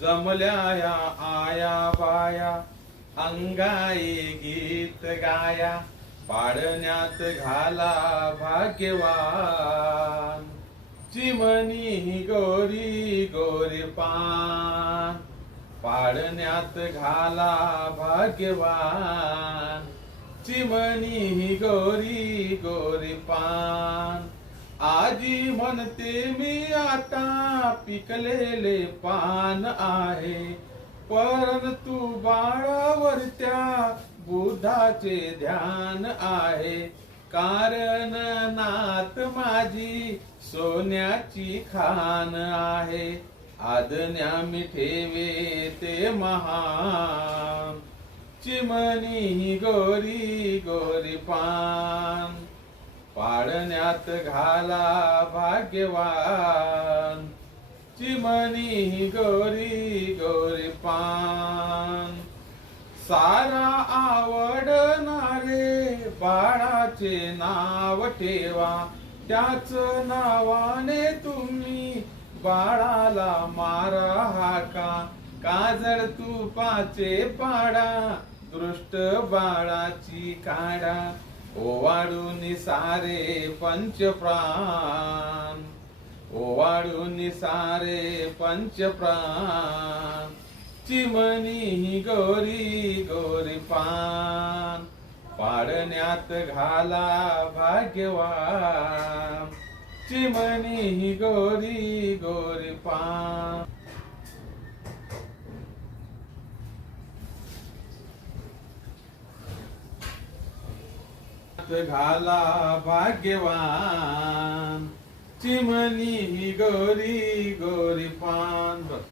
जमल्या या आया बाया अंगाई गीत गाया पाडण्यात घाला भाग्यवान चिमणी गोरी गोरी पान पाडण्यात घाला भाग्यवान चिमणी गोरी गोरी पान आजी म्हणते मी आता पिकलेले पान आहे परंतु बाळावरत्या बुधाचे ध्यान आहे कारण नात माझी सोन्याची खान आहे आदण्या मी ठेवे ते महान चिमणी गोरी गोरी पान पाडण्यात घाला भाग्यवान चिमणी गोरी गोरी पान सारा आवडणारे बाळाचे नाव ठेवा त्याच नावाने तुम्ही बाळाला मारा हाका काजळ तुपाचे पाडा दृष्ट बाळाची काढा ओवाळून सारे पंचप्राण ओवाळून सारे पंचप्राण चिमणी गोरी गोरी पान पाडण्यात घाला भाग्यवान चिमणी गोरी गोरी पान घाला भाग्यवान चिमणी गोरी गोरी पान